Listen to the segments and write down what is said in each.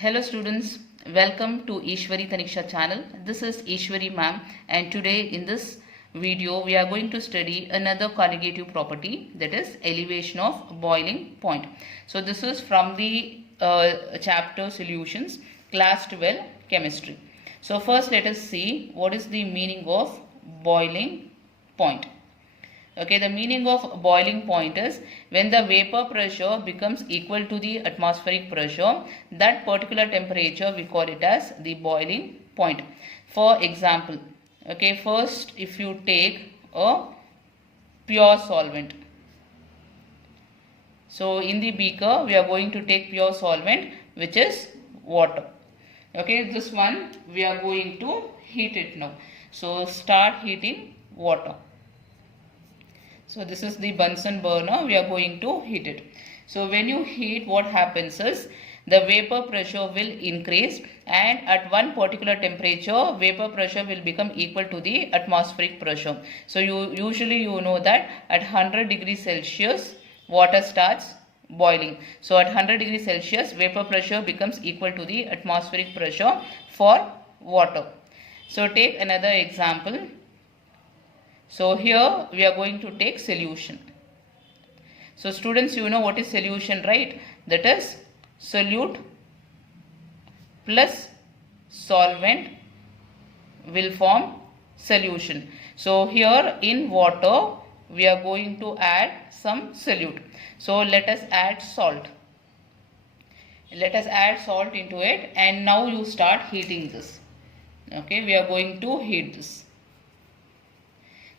Hello students, welcome to Eshwari channel. This is Eshwari ma'am, and today in this video we are going to study another colligative property, that is elevation of boiling point. So this is from the chapter solutions, class 12 chemistry. So first let us see what is the meaning of boiling point. Okay, the meaning of boiling point is when the vapor pressure becomes equal to the atmospheric pressure, that particular temperature we call it as the boiling point. For example, okay, first if you take a pure solvent. So in the beaker we are going to take pure solvent, which is water. Okay, this one we are going to heat it now. So start heating water. So this is the Bunsen burner, we are going to heat it. So when you heat, what happens is the vapor pressure will increase, and at one particular temperature vapor pressure will become equal to the atmospheric pressure. So usually you know that at 100 degrees Celsius water starts boiling. So at 100 degrees Celsius vapor pressure becomes equal to the atmospheric pressure for water. So take another example. So here we are going to take solution. So students, you know what is solution, right? That is solute plus solvent will form solution. So here in water we are going to add some solute. So let us add salt. Let us add salt into it, and now you start heating this. Okay, we are going to heat this.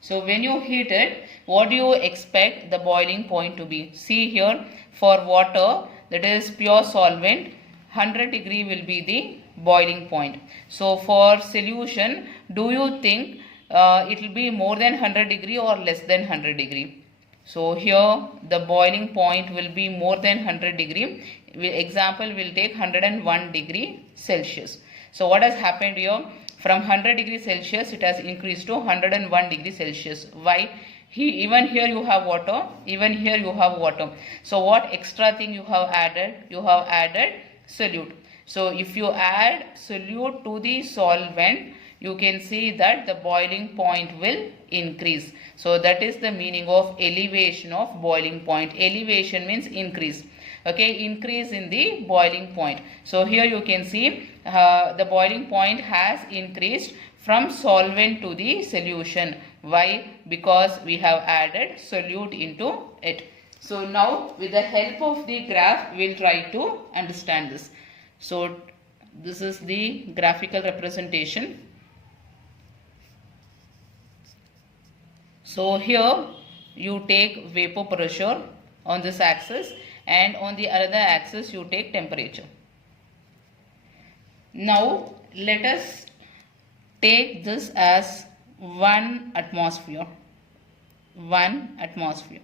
So when you heat it, what do you expect the boiling point to be? See here, for water, that is pure solvent, 100 degree will be the boiling point. So for solution, do you think it will be more than 100 degree or less than 100 degree? So here the boiling point will be more than 100 degree. Example, will take 101 degree Celsius. So what has happened here? From 100 degrees Celsius it has increased to 101 degrees Celsius. Why? Even here you have water, even here you have water. So what extra thing you have added? You have added solute. So if you add solute to the solvent, you can see that the boiling point will increase. So that is the meaning of elevation of boiling point. Elevation means increase. Okay, increase in the boiling point. So here you can see the boiling point has increased from solvent to the solution. Why? Because we have added solute into it. So now with the help of the graph we will try to understand this. So this is the graphical representation. So here you take vapor pressure on this axis, and on the other axis you take temperature. Now let us take this as 1 atmosphere. 1 atmosphere.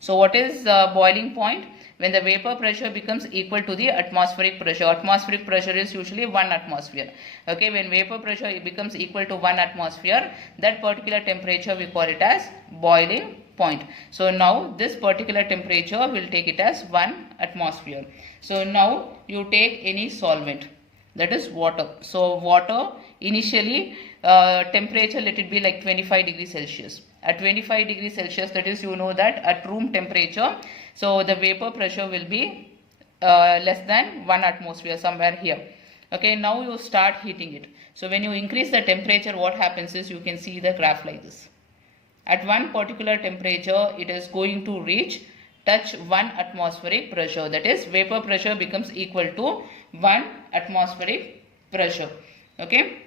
So what is the boiling point? When the vapor pressure becomes equal to the atmospheric pressure. Atmospheric pressure is usually 1 atmosphere. Okay, when vapor pressure becomes equal to 1 atmosphere, that particular temperature we call it as boiling point. So now this particular temperature will take it as 1 atmosphere. So now you take any solvent, that is water. So water, initially temperature let it be like 25 degrees Celsius. At 25 degrees Celsius, that is, you know that at room temperature, so the vapor pressure will be less than 1 atmosphere, somewhere here. Okay, now you start heating it. So when you increase the temperature, what happens is you can see the graph like this. At one particular temperature, it is going to touch 1 atmospheric pressure. That is, vapor pressure becomes equal to 1 atmospheric pressure. Okay.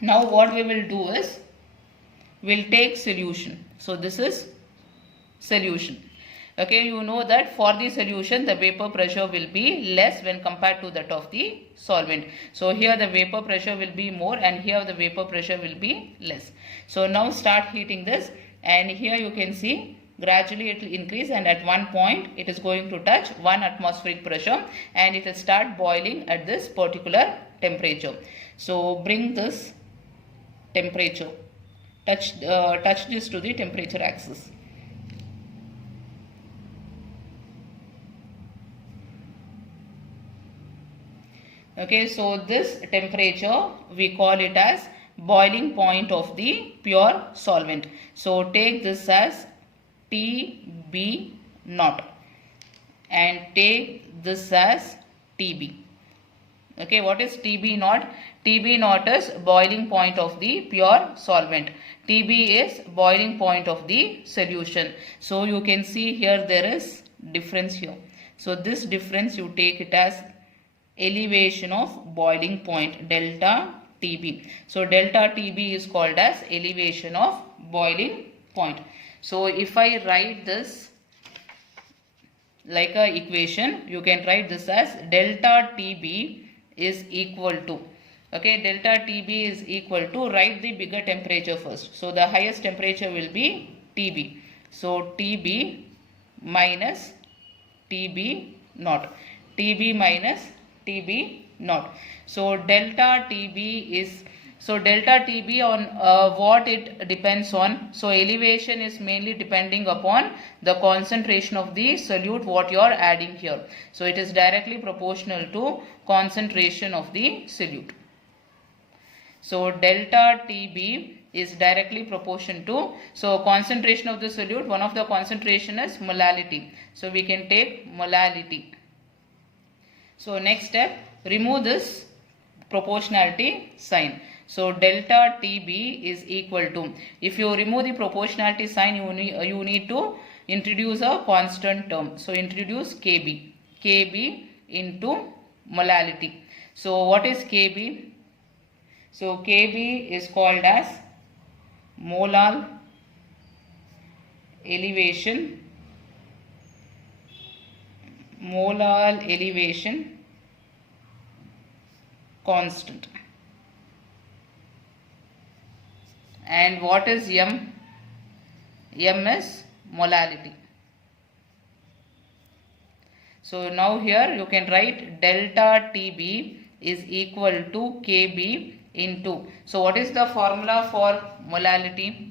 Now what we will do is, we'll take solution. So this is solution. Okay, you know that for the solution the vapor pressure will be less when compared to that of the solvent. So here the vapor pressure will be more, and here the vapor pressure will be less. So now start heating this, and here you can see gradually it will increase, and at one point it is going to touch 1 atmospheric pressure, and it will start boiling at this particular temperature. So bring this temperature, touch this to the temperature axis. Okay, so this temperature we call it as boiling point of the pure solvent. So take this as TB naught and take this as TB. Okay, what is TB naught? TB naught is boiling point of the pure solvent. TB is boiling point of the solution. So you can see here there is difference here. So this difference you take it as elevation of boiling point, delta TB. So delta TB is called as elevation of boiling point. So if I write this like a equation, you can write this as delta TB is equal to, okay, delta TB is equal to, write the bigger temperature first. So the highest temperature will be TB. So TB minus TB naught. TB minus TB naught. So delta TB is, so delta TB on what it depends on. So elevation is mainly depending upon the concentration of the solute what you are adding here. So it is directly proportional to concentration of the solute. So delta TB is directly proportional to, so concentration of the solute, one of the concentration is molality. So we can take molality. So next step, remove this proportionality sign. So delta TB is equal to, if you remove the proportionality sign, you need to introduce a constant term. So introduce Kb. Kb into molality. So what is Kb? So Kb is called as molar elevation, molar elevation constant. And what is M? M is molality. So now here you can write delta TB is equal to Kb into, so what is the formula for molality?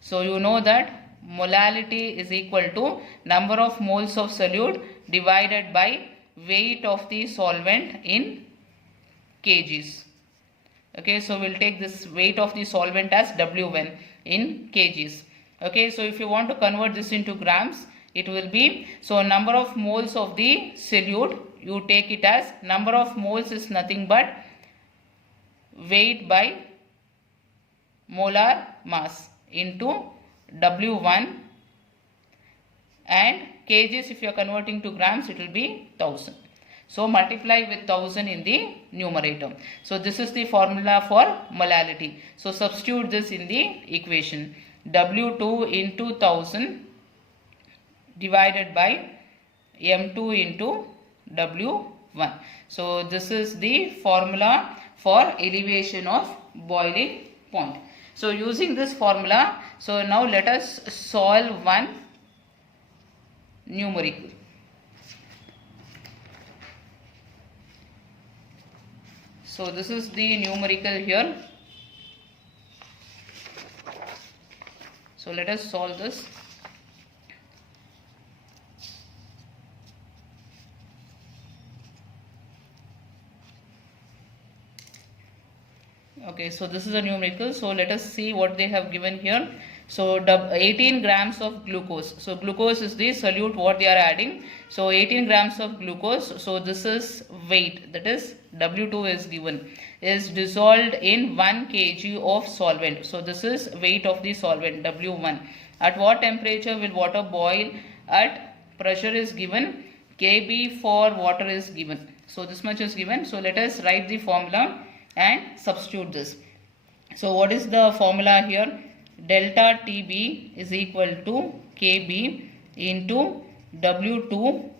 So you know that molality is equal to number of moles of solute divided by weight of the solvent in kgs. Okay, so we'll take this weight of the solvent as W1 in kgs. Okay, so if you want to convert this into grams, it will be, so number of moles of the solute, you take it as, number of moles is nothing but weight by molar mass into W1, and kgs if you are converting to grams, it will be 1000. So multiply with 1000 in the numerator. So this is the formula for molality. So substitute this in the equation. W2 into 1000 divided by M2 into W1. So this is the formula for elevation of boiling point. So using this formula, so now let us solve one numerical. So this is the numerical here. So let us solve this. Okay, so this is a numerical. So let us see what they have given here. So 18 grams of glucose. So glucose is the solute what they are adding. So 18 grams of glucose. So this is weight, that is W2 is given, is dissolved in 1 kg of solvent. So this is weight of the solvent W1. At what temperature will water boil? At pressure is given. Kb for water is given. So this much is given. So let us write the formula and substitute this. So what is the formula here? Delta TB is equal to Kb into W2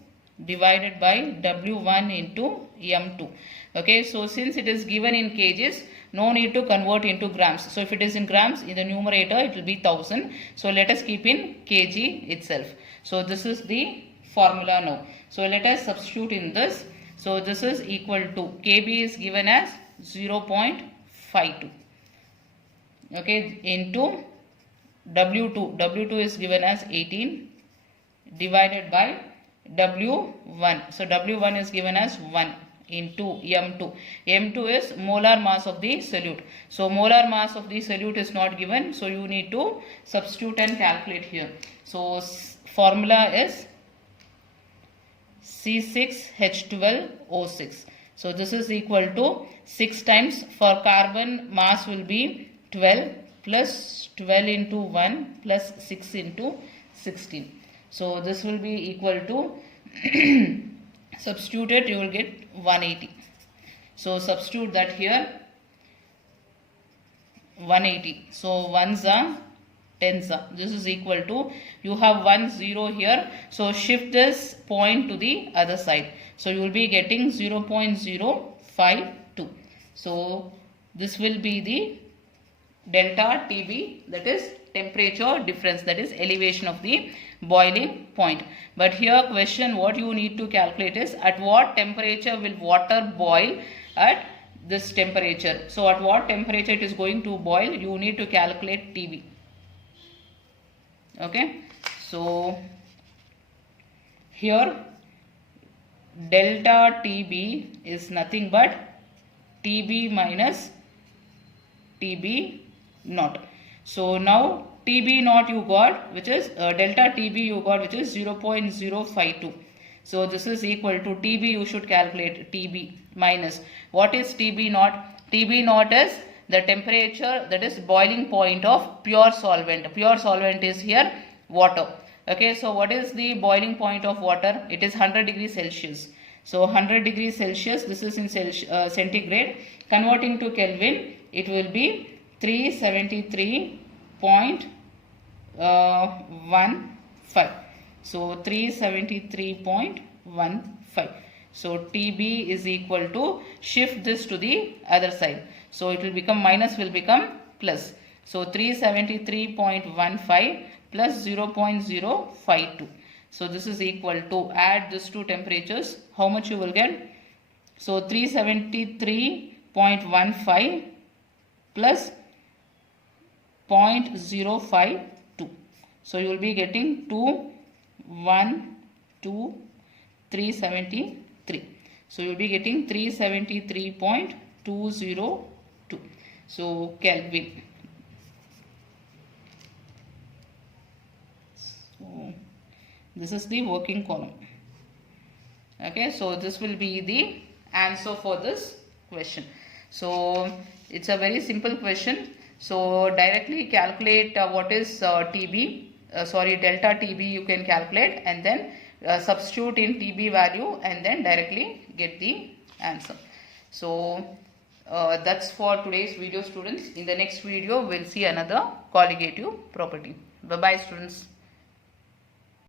divided by W1 into M2. Okay, so since it is given in kgs, no need to convert into grams. So if it is in grams, in the numerator it will be 1000. So let us keep in kg itself. So this is the formula now. So let us substitute in this. So this is equal to, Kb is given as 0.52. Okay, into W2. W2 is given as 18 divided by W1. So W1 is given as 1 into M2. M2 is molar mass of the solute. So molar mass of the solute is not given. So you need to substitute and calculate here. So formula is C6H12O6. So this is equal to 6 times, for carbon mass will be 12 plus 12 into 1 plus 6 into 16. So this will be equal to substitute it, you will get 180. So substitute that here, 180. So 1s are 10s are. This is equal to, you have 1 0 here. So shift this point to the other side. So you will be getting 0.052. So this will be the delta TB, that is temperature difference, that is elevation of the boiling point. But here question what you need to calculate is at what temperature will water boil at this temperature. So at what temperature it is going to boil, you need to calculate TB. Okay, so here delta TB is nothing but TB minus TB naught. So now TB naught you got, which is delta TB you got, which is 0.052. So this is equal to TB, you should calculate TB minus, what is TB naught? TB naught is the temperature, that is boiling point of pure solvent. Pure solvent is here water. Okay, so what is the boiling point of water? It is 100 degrees Celsius. So 100 degrees Celsius, this is in centigrade. Converting to Kelvin, it will be 373.15. So 373.15. So TB is equal to, shift this to the other side. So it will become minus, will become plus. So 373.15 plus 0.052. So this is equal to, add these two temperatures, how much you will get? So 373.15 plus 0.052. So you will be getting 373. So you will be getting 373.202. So Kelvin. So this is the working column. Okay, so this will be the answer for this question. So it's a very simple question. So directly calculate what is TB, delta TB you can calculate, and then substitute in TB value and then directly get the answer. So that's for today's video, students. In the next video we'll see another colligative property. Bye bye, students.